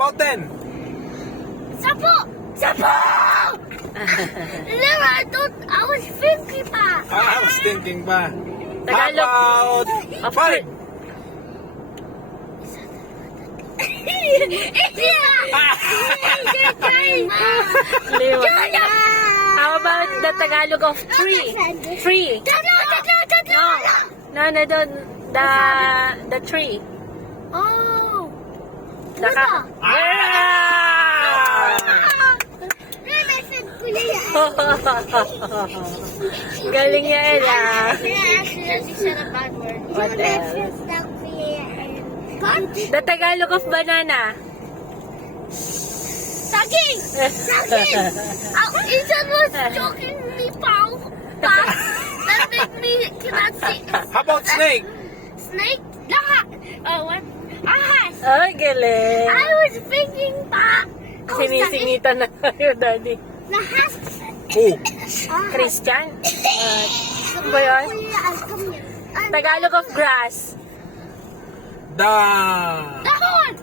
about 10? 10! No, I was thinking pa. I was thinking pa. Tagalog How about of 5? Liwa. How about the Tagalog of 3? 3. No, the 3. Oh. Naka. Galing niya, Ella. She said a bad word. What else? The Tagalog of banana. Saging! Ethan was joking me, Paul. That made me cannot see. How about snake? Snake? Lahat. Oh, what? Ahas. Ay, galing. I was thinking pa. Sinisingitan na tayo, Daddy. Lahas. Oh, Christian? Ano ba yun? Tagalog of grass. Dahon!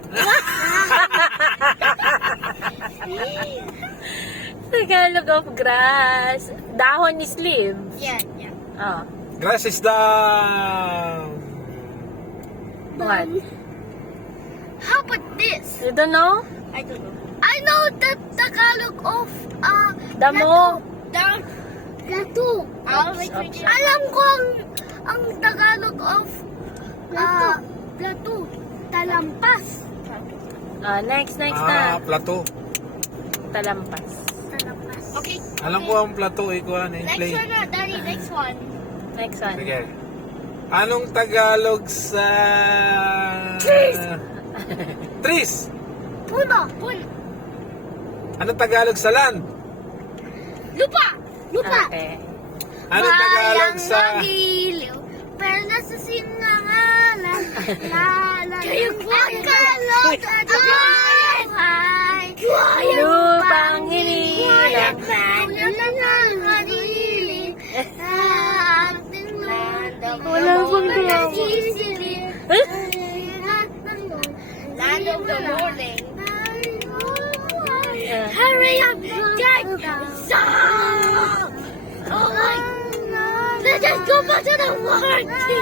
Tagalog of grass. Dahon is leaf. Yeah. Oh. Grass is the... What? How about this? You don't know? I don't know. I know the Tagalog of Damo. Plato. Alam ko ang Tagalog of Plato. Talampas. Next na. Plato. Talampas. Okay. Alam ko ang plato, ikuha na yung Next play. one na, Daddy. Next one. Next one. Sige. Anong Tagalog sa... Trees. Trees. Puno. Anong Tagalog sa land? Lupa. Okay. Anong Tagalog sa... Magiliw, pero nasa sinangalan. Kayo po ang kalot at buhay. Lupang hinilang. Ulan ang haliling. Ating landang Walang bangga. nagsisilip. Land of the morning. Hurry up, Dad! Stop! Oh my... Let's just go back to the work!